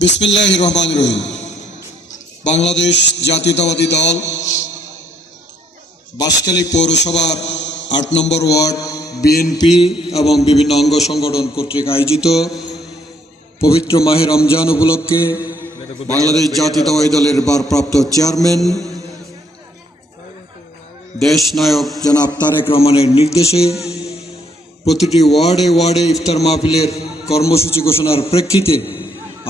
বিসমিল্লাহির রহমানির রহিম। বাংলাদেশ জাতীয়তাবাদী দল বাঁশখালী পৌরসভার ৮ নম্বর ওয়ার্ড বিএনপি এবং বিভিন্ন অঙ্গ সংগঠন কর্তৃক আয়োজিত পবিত্র মাহে রমজান উপলক্ষে বাংলাদেশ জাতীয়তাবাদী দলের ভারপ্রাপ্ত চেয়ারম্যান দেশ নায়ক জনাব তারেক রহমানের নির্দেশে প্রতিটি ওয়ার্ডে ওয়ার্ডে ইফতার মাহফিলের কর্মসূচি ঘোষণার প্রেক্ষিতে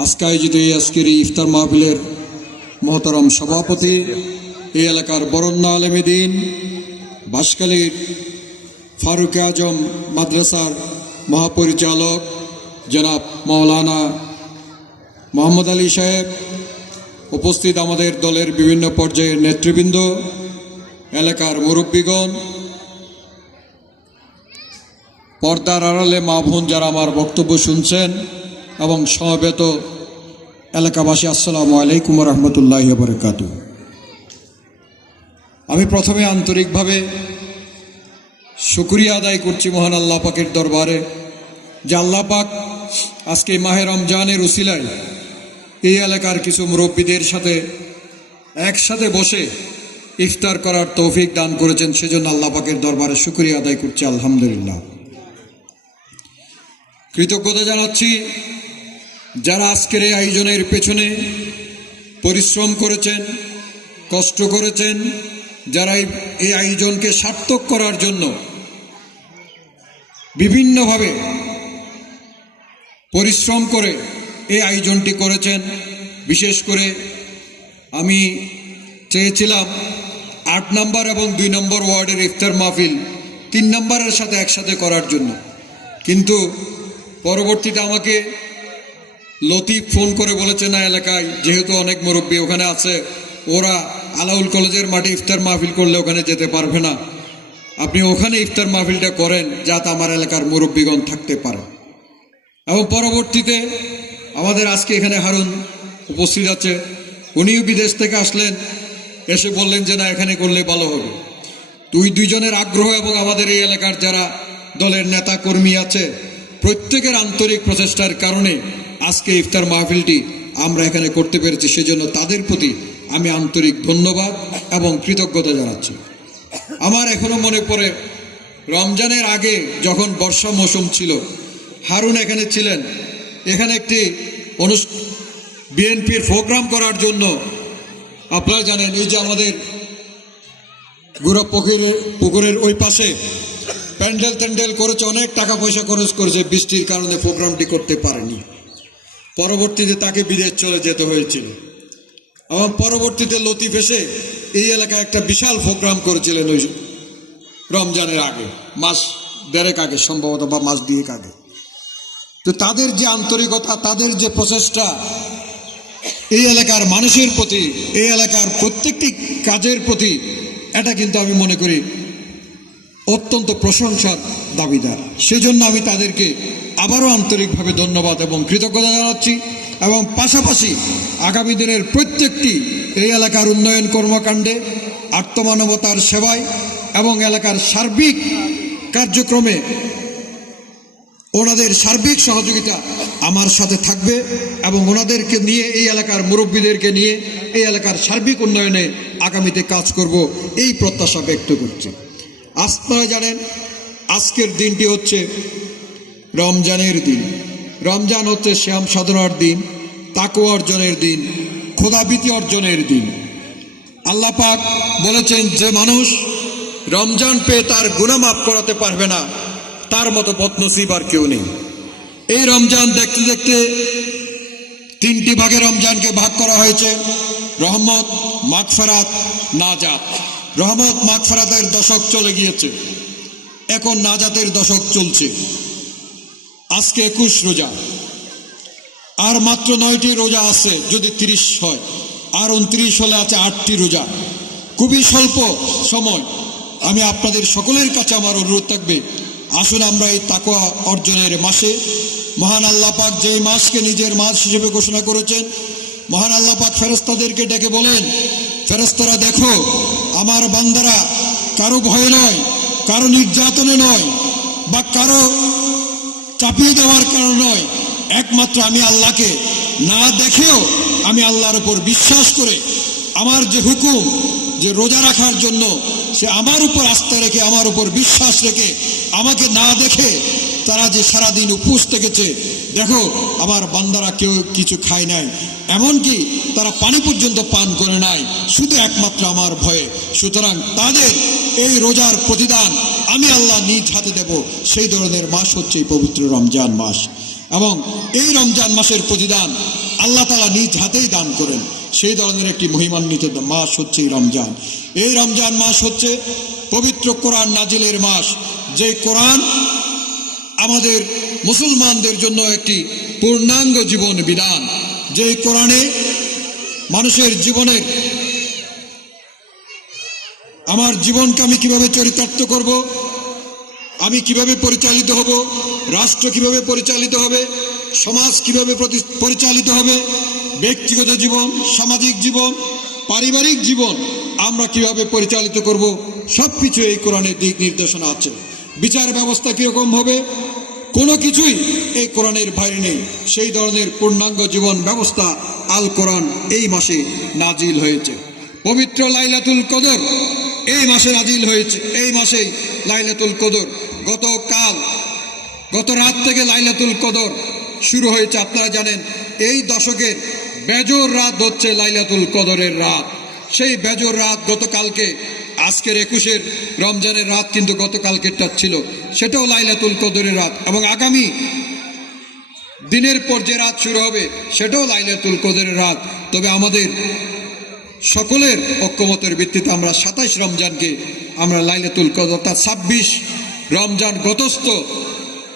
আজকে আয়োজিত আজকের এই ইফতার মাহফিলের মহতারাম সভাপতি, এই এলাকার বরণ্য আলেমে দ্বীন বাঁশখালীর ফারুক আজম মাদ্রাসার মহাপরিচালক জনাব মাওলানা মোহাম্মদ আলী সাহেব, উপস্থিত আমাদের দলের বিভিন্ন পর্যায়ের নেতৃবৃন্দ, এলাকার মুরব্বীগণ, পর্দার আড়ালে মা বোন যারা আমার বক্তব্য শুনছেন এবং সমবেত এলাকাবাসী, আসসালামু আলাইকুম রহমতুল্লাহি ওয়া বারাকাতুহু। আমি প্রথমে আন্তরিকভাবে শুকরিয়া আদায় করছি মহান আল্লাহ পাকের দরবারে যে আল্লাহ পাক আজকে মাহে রমজানের উসিলায় এই এলাকার কিছু মুরব্বীদের সাথে একসাথে বসে ইফতার করার তৌফিক দান করেছেন। সেজন্য আল্লাহ পাকের দরবারে শুকরিয়া আদায় করছি, আলহামদুলিল্লাহ। কৃতজ্ঞতা জানাচ্ছি যারা আজকের এই আয়োজনের পেছনে পরিশ্রম করেছেন, কষ্ট করেছেন, যারা এই আয়োজনকে সার্থক করার জন্য বিভিন্নভাবে পরিশ্রম করে এই আয়োজনটি করেছেন। বিশেষ করে আমি চেয়েছিলাম ৮ নম্বর এবং ২ নম্বর ওয়ার্ডের ইফতার মাহফিল ৩ নম্বরের সাথে একসাথে করার জন্য, কিন্তু পরবর্তীতে আমাকে লতিফ ফোন করে বলেছে না, এলাকায় যেহেতু অনেক মুরব্বী ওখানে আছে, ওরা আলাউল কলেজের মাঠে ইফতার মাহফিল করলে ওখানে যেতে পারবে না, আপনি ওখানে ইফতার মাহফিলটা করেন যাতে আমার এলাকার মুরব্বীগণ থাকতে পারে। এবং পরবর্তীতে আমাদের আজকে এখানে হারুন উপস্থিত আছে, উনিও বিদেশ থেকে আসলেন, এসে বললেন যে না, এখানে করলে ভালো হবে। দুইজনের আগ্রহ এবং আমাদের এই এলাকার যারা দলের নেতা কর্মী আছে প্রত্যেকের আন্তরিক প্রচেষ্টার কারণে আজকে ইফতার মাহফিলটি আমরা এখানে করতে পেরেছি। সেজন্য তাদের প্রতি আমি আন্তরিক ধন্যবাদ এবং কৃতজ্ঞতা জানাচ্ছি। আমার এখনো মনে পড়ে রমজানের আগে যখন বর্ষা মৌসুম ছিল, হারুন এখানে ছিলেন, এখানে একটি বিএনপির প্রোগ্রাম করার জন্য আপনারা জানেন এই যে আমাদের গুড়া পুকুরের ওই পাশে প্যান্ডেল ট্যান্ডেল করেছে, অনেক টাকা পয়সা খরচ করেছে, বৃষ্টির কারণে প্রোগ্রামটি করতে পারেনি। পরবর্তীতে তাকে বিদেশ চলে যেতে হয়েছিল এবং পরবর্তীতে লতিফ এসে এই এলাকায় একটা বিশাল প্রোগ্রাম করেছিলেন ওই রমজানের আগে, মাস দেড়েক আগে সম্ভবত, বা মাস দুয়েক আগে। তো তাদের যে আন্তরিকতা, তাদের যে প্রচেষ্টা এই এলাকার মানুষের প্রতি, এই এলাকার প্রত্যেকটি কাজের প্রতি, এটা কিন্তু আমি মনে করি অত্যন্ত প্রশংসার দাবিদার। সেজন্য আমি তাদেরকে আবারও আন্তরিকভাবে ধন্যবাদ এবং কৃতজ্ঞতা জানাচ্ছি। এবং পাশাপাশি আগামী দিনের প্রত্যেকটি এই এলাকার উন্নয়ন কর্মকাণ্ডে, আত্মমানবতার সেবায় এবং এলাকার সার্বিক কার্যক্রমে ওনাদের সার্বিক সহযোগিতা আমার সাথে থাকবে এবং ওনাদেরকে নিয়ে, এই এলাকার মুরব্বীদেরকে নিয়ে এই এলাকার সার্বিক উন্নয়নে আগামীতে কাজ করব, এই প্রত্যাশা ব্যক্ত করছি। আপনারা জানেন আজকের দিনটি হচ্ছে রমজানের দিন। রমজান হচ্ছে শ্যাম সাধনার দিন, তাকওয়া অর্জনের দিন, খোদাভীতি অর্জনের দিন। আল্লাহ পাক বলেছেন যে মানুষ রমজান পেয়ে তার গুনাহ মাফ করাতে পারবে না, তার মতো বদনসিব আর কেউ নেই। এই রমজান দেখতে দেখতে 3টি ভাগে রমজানকে ভাগ করা হয়েছে: রহমত, মাগফিরাত, নাজাত। রহমত মাগফিরাতের দশক চলে গিয়েছে, এখন নাজাতের দশক চলছে। আজকে 21 রোজা, আর মাত্র 9টি রোজা আছে, যদি 30 হয়, আর 29 হলে আছে 8টি রোজা। খুবই স্বল্প সময়। আমি আপনাদের সকলের কাছে আমার অনুরোধ থাকবে, আসুন আমরা এই তাকওয়া অর্জনের মাসে, মহান আল্লাহ পাক যে মাসকে নিজের মাস হিসেবে ঘোষণা করেছেন, মহান আল্লাহ পাক ফেরেশতাদেরকে ডেকে বলেন, ফেরেশতারা দেখো, আমার বান্দারা কারো ভয়ে নয়, কারো নির্যাতনে নয়, বা কারো চাপিয়ে দেওয়ার কারণ নয়, একমাত্র আমি আল্লাহকে না দেখেও আমি আল্লাহর উপর বিশ্বাস করে আমার যে হুকুম যে রোজা রাখার জন্য সে আমার উপর আস্থা রেখে আমার উপর বিশ্বাস রেখে আমাকে না দেখে তারা যে সারাদিন উপোস থেকেছে, দেখো আমার বান্দারা কেউ কিছু খায় নাই, এমনকি তারা পানি পর্যন্ত পান করে নাই, শুধু একমাত্র আমার ভয়ে। সুতরাং তাদের এই রোজার প্রতিদান আমি আল্লাহ নিজ হাতে দেব। সেই ধরনের মাস হচ্ছে এই পবিত্র রমজান মাস, এবং এই রমজান মাসের প্রতিদান আল্লাহ তাআলা নিজ হাতেই দান করেন। সেই ধরনের একটি মহিমান্বিত মাস হচ্ছে এই রমজান। এই রমজান মাস হচ্ছে পবিত্র কোরআন নাজিলের মাস, যে কোরআন আমাদের মুসলমানদের জন্য একটি পূর্ণাঙ্গ জীবন বিধান। যে কোরআনে মানুষের জীবনের, আমার জীবনকে আমি কিভাবে চরিতার্থ করব, আমি কিভাবে পরিচালিত হব, রাষ্ট্র কিভাবে পরিচালিত হবে, সমাজ কিভাবে পরিচালিত হবে, ব্যক্তিগত জীবন, সামাজিক জীবন, পারিবারিক জীবন আমরা কিভাবে পরিচালিত করব, সব কিছু এই কোরআনের দিক নির্দেশনা আছে। বিচার ব্যবস্থা কিরকম হবে, কোনো কিছুই এই কোরআনের বাইরে নেই। সেই ধরনের পূর্ণাঙ্গ জীবন ব্যবস্থা আল কোরআন এই মাসে নাজিল হয়েছে। পবিত্র লাইলাতুল কদর এই মাসে নাজিল হয়েছে। এই মাসেই লাইলাতুল কদর, গত রাত থেকে লাইলাতুল কদর শুরু হয়েছে। আপনারা জানেন এই দশকের বেজোর রাত হচ্ছে লাইলাতুল কদরের রাত। সেই বেজোর রাত গতকালকে, আজকের 21 রমজানের রাত কিন্তু গতকালকেরটা ছিল, সেটাও লাইলাতুল কদরের রাত, এবং আগামী দিনের পর যে রাত শুরু হবে সেটাও লাইলাতুল কদরের রাত। তবে আমাদের সকলের ঐক্যমতের ভিত্তিতে আমরা 27 রমজানকে আমরা লাইলাতুল কদর, অর্থাৎ 26 রমজান গতস্থ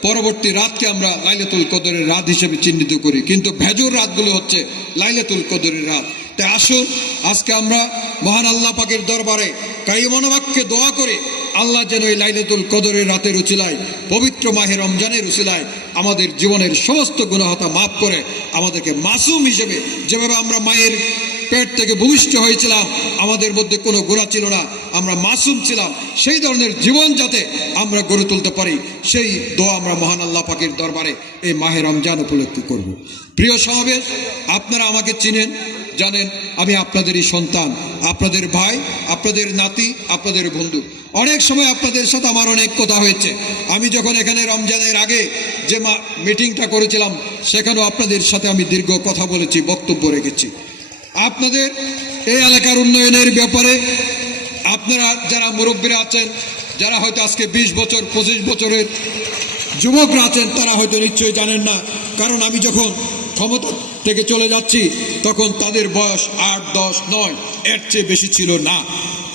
পরবর্তী রাতকে আমরা লাইলাতুল কদরের রাত হিসেবে চিহ্নিত করি, কিন্তু ভেজর রাতগুলো হচ্ছে লাইলাতুল কদরের রাত। তাই আসুন আজকে আমরা মহান আল্লাহ পাকের দরবারে কাই মনোবাক্যে দোয়া করে আল্লাহ যেন এই লাইলাতুল কদরের রাতের উছিলায়, পবিত্র মাহে রমজানের উছিলায় আমাদের জীবনের সমস্ত গুনাহতা মাফ করে আমাদেরকে মাসুম হিসেবে, যেভাবে আমরা মায়ের পেট থেকে ভূমিষ্ঠ হয়েছিলাম, আমাদের মধ্যে কোনো গুনাহ ছিল না, আমরা মাসুম ছিলাম, সেই ধরনের জীবন যাতে আমরা গড়ে তুলতে পারি, সেই দোয়া আমরা মহান আল্লাহ পাকের দরবারে এই মাহে রমজান উপলক্ষে করব। প্রিয় সমাবেশ, আপনারা আমাকে চিনেন, জানেন আমি আপনাদেরই সন্তান, আপনাদের ভাই, আপনাদের নাতি, আপনাদের বন্ধু। অনেক সময় আপনাদের সাথে আমার অনেক কথা হয়েছে। আমি যখন এখানে রমজানের আগে যে মিটিংটা করেছিলাম সেখানেও আপনাদের সাথে আমি দীর্ঘ কথা বলেছি, বক্তব্য রেখেছি। আপনাদের এই এলাকার উন্নয়নের ব্যাপারে আপনারা যারা মুরব্বীরা আছেন, যারা হয়তো আজকে 20 বছর 25 বছরের যুবকরা আছেন, তারা হয়তো নিশ্চয়ই জানেন না, কারণ আমি যখন ক্ষমতা থেকে চলে যাচ্ছি তখন তাদের বয়স 8, 10, 9 এর চেয়ে বেশি ছিল না।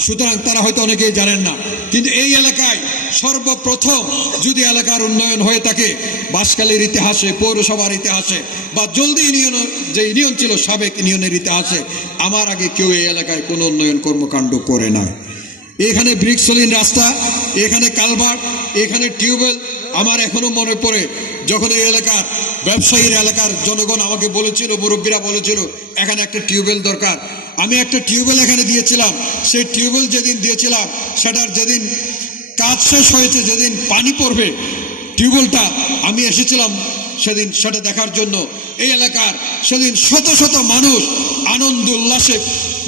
সুতরাং তারা হয়তো অনেকেই জানেন না, কিন্তু এই এলাকায় সর্বপ্রথম যদি এলাকার উন্নয়ন হয়ে থাকে বাঁশখালীর ইতিহাসে, পৌরসভার ইতিহাসে, বা জলদি ইউনিয়ন যে ইউনিয়ন ছিল সাবেক ইউনিয়নের ইতিহাসে, আমার আগে কেউ এই এলাকায় কোনো উন্নয়ন কর্মকাণ্ড করে না। এখানে ব্রিকসলিন রাস্তা, এখানে কালভার্ট, এখানে টিউবওয়েল। আমার এখনো মনে পড়ে যখন এই এলাকার ব্যবসায়ীর এলাকার জনগণ আমাকে বলেছিল, মুরব্বীরা বলেছিল এখানে একটা টিউবওয়েল দরকার। আমি একটা টিউবওয়েল এখানে দিয়েছিলাম। সেই টিউবওয়েল যেদিন দিয়েছিলাম, সেটার যেদিন কাজ শেষ হয়েছে, যেদিন পানি পড়বে টিউবওয়েলটা, আমি এসেছিলাম সেদিন সেটা দেখার জন্য। এই এলাকার সেদিন শত শত মানুষ আনন্দ উল্লাসে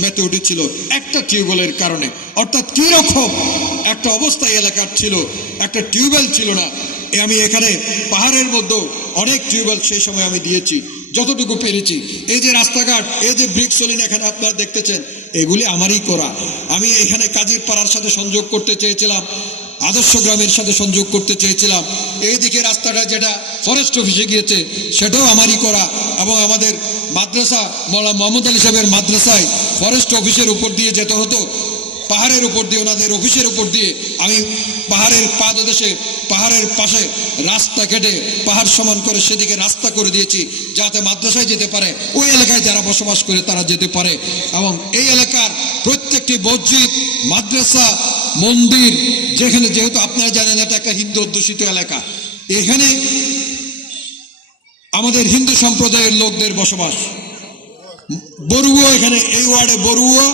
মেতে উঠেছিল একটা টিউবওয়েলের কারণে। অর্থাৎ কিরকম একটা অবস্থা এলাকার ছিল, একটা টিউবওয়েল ছিল না। আমি এখানে পাহাড়ের মধ্যে অনেক টিউবওয়েল সেই সময় আমি দিয়েছি যতটুকু পেরেছি। এই যে রাস্তাঘাট, এই যে ব্রিকসলিন এখানে আপনারা দেখতেছেন, এগুলি আমারই করা। আমি এখানে কাজীর পাড়ার সাথে সংযোগ করতে চেয়েছিলাম, আদর্শ গ্রামের সাথে সংযোগ করতে চেয়েছিলাম। এইদিকে রাস্তাটা যেটা ফরেস্ট অফিসে গিয়েছে সেটাও আমারই করা, এবং আমাদের মাদ্রাসা মৌলানা মোহাম্মদ আলী সাহেবের মাদ্রাসায় ফরেস্ট অফিসের উপর দিয়ে যেতে হতো, পাহাড়ের উপর দিয়ে, ওনাদের অফিসের উপর দিয়ে আমি পাহাড়ের পাদদেশে, পাহাড়ের পাশে রাস্তা কেটে পাহাড় সমান করে সেদিকে রাস্তা করে দিয়েছি, যাতে মাদ্রাসায় যেতে পারে, ওই এলাকায় যারা বসবাস করে তারা যেতে পারে। এবং এই এলাকার প্রত্যেকটি মসজিদ, মাদ্রাসা, মন্দির, যেখানে, যেহেতু আপনারা জানেন এটা একটা হিন্দু অধ্যুষিত এলাকা, এখানে আমাদের হিন্দু সম্প্রদায়ের লোকদের বসবাস। বড়ুয়া, এখানে এই ওয়ার্ডে বড়ুয়া,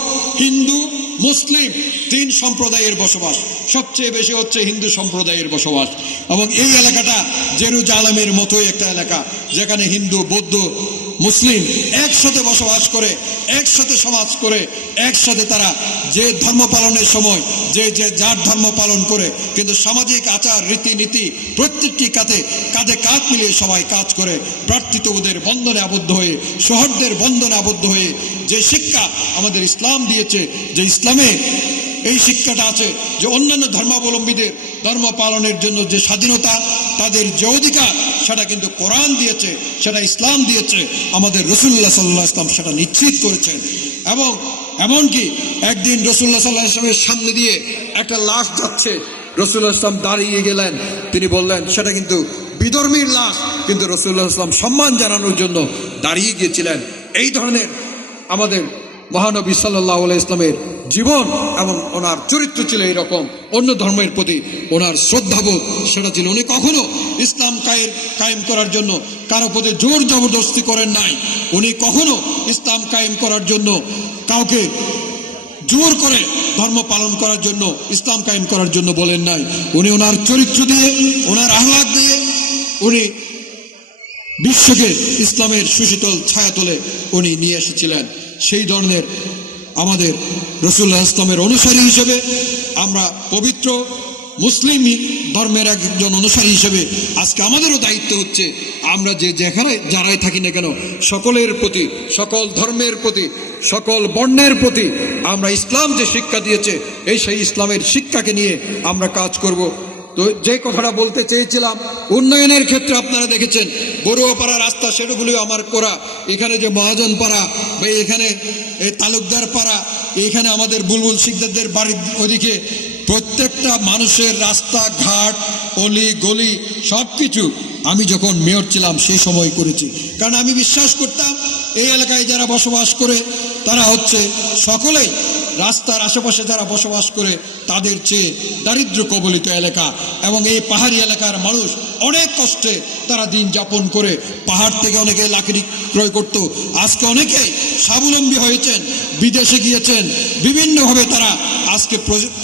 হিন্দু, মুসলিম 3 সম্প্রদায়ের বসবাস। সবচেয়ে বেশি হচ্ছে হিন্দু সম্প্রদায়ের বসবাস। এবং এই এলাকাটা জেরুজালেমের মতোই একটা এলাকা, যেখানে হিন্দু, বৌদ্ধ মুসলিম একসাথে বসবাস করে, একসাথে সমাজ করে, একসাথে তারা যে ধর্ম পালনের সময় যে যে যার ধর্ম পালন করে, কিন্তু সামাজিক আচার রীতিনীতি প্রত্যেকটি কাঁধে কাঁধে কাঁধ মিলিয়ে সবাই কাজ করে ভ্রাতৃত্ববোধের বন্ধনে আবদ্ধ হয়ে, সৌহার্দ্যের বন্ধনে আবদ্ধ হয়ে। যে শিক্ষা আমাদের ইসলাম দিয়েছে, যে ইসলামে এই শিক্ষাটা আছে যে অন্যান্য ধর্মাবলম্বীদের ধর্ম পালনের জন্য যে স্বাধীনতা, তাদের যে অধিকার, সেটা কিন্তু কোরআন দিয়েছে, সেটা ইসলাম দিয়েছে, আমাদের রাসূলুল্লাহ সাল্লাল্লাহু আলাইহি ওয়াসাল্লাম সেটা নিশ্চিত করেছেন। এবং এমনকি একদিন রাসূলুল্লাহ সাল্লাল্লাহু আলাইহি ওয়াসাল্লামের সামনে দিয়ে একটা লাশ যাচ্ছে, রাসূলুল্লাহ সাল্লাল্লাহু আলাইহি ওয়াসাল্লাম দাঁড়িয়ে গেলেন, তিনি বললেন সেটা কিন্তু বিধর্মীর লাশ, কিন্তু রাসূলুল্লাহ সাল্লাল্লাহু আলাইহি ওয়াসাল্লাম সম্মান জানানোর জন্য দাঁড়িয়ে গিয়েছিলেন। এই ধরনের আমাদের মহানবী সাল্লাল্লাহু আলাইহি ইসলামের জীবন এবং ওনার চরিত্র ছিল এইরকম। অন্য ধর্মের প্রতি ওনার শ্রদ্ধাবোধ সেটা ছিল। উনি কখনো ইসলাম কায়েম করার জন্য কারো প্রতি জোর জবরদস্তি করেন নাই। উনি কখনো ইসলাম কায়েম করার জন্য কাউকে জোর করে ধর্ম পালন করার জন্য, ইসলাম কায়েম করার জন্য বলেন নাই। উনি ওনার চরিত্র দিয়ে, ওনার আহ্লাদ দিয়ে উনি বিশ্বকে ইসলামের সুশীতল ছায়াতলে উনি নিয়ে এসেছিলেন। সেই ধরনের আমাদের রাসূলুল্লাহ ইসলামের অনুসারী হিসেবে, আমরা পবিত্র মুসলিম ধর্মের একজন অনুসারী হিসেবে আজকে আমাদেরও দায়িত্ব হচ্ছে, আমরা যে যেখানে যারাই থাকি না কেন, সকলের প্রতি, সকল ধর্মের প্রতি, সকল বর্ণের প্রতি আমরা ইসলাম যে শিক্ষা দিয়েছে, সেই ইসলামের শিক্ষাকে নিয়ে আমরা কাজ করব। তো যে কথাটা বলতে চেয়েছিলাম, উন্নয়নের ক্ষেত্রে আপনারা দেখেছেন বড়ুয়াপাড়া রাস্তা, সেগুলো আমার করা। এখানে যে মহাজন পাড়া বা এখানে তালুকদার পাড়া, এখানে আমাদের বুলবুল শিকদারদের বাড়ির ওদিকে প্রত্যেকটা মানুষের রাস্তাঘাট, অলি গলি সব কিছু আমি যখন মেয়র ছিলাম সেই সময় করেছি। কারণ আমি বিশ্বাস করতাম এই এলাকায় যারা বসবাস করে তারা হচ্ছে সকলেই রাস্তার আশেপাশে যারা বসবাস করে তাদের চেয়ে দারিদ্র কবলিত এলাকা, এবং এই পাহাড়ি এলাকার মানুষ অনেক কষ্টে তারা দিন যাপন করে। পাহাড় থেকে অনেকে লাকড়ি ক্রয় করত, আজকে অনেকেই স্বাবলম্বী হয়েছেন, বিদেশে গিয়েছেন, বিভিন্নভাবে তারা আজকে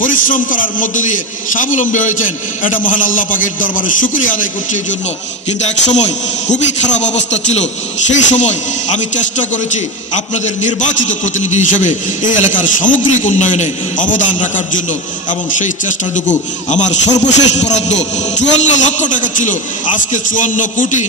পরিশ্রম করার মধ্য দিয়ে স্বাবলম্বী হয়েছেন। এটা মহান আল্লাহ পাকের দরবারে শুকরিয়া আদায় করছি এই জন্য। কিন্তু এক সময় খুবই খারাপ অবস্থা ছিল, সেই সময় আমি চেষ্টা করেছি আপনাদের নির্বাচিত প্রতিনিধি হিসেবে এই এলাকার সামগ্রিক উন্নয়নে অবদান রাখার জন্য, এবং সেই চেষ্টাটুকু আমার সর্বশেষ বরাদ্দ 54 লক্ষ টাকা ছিল, আজকে 54 কোটি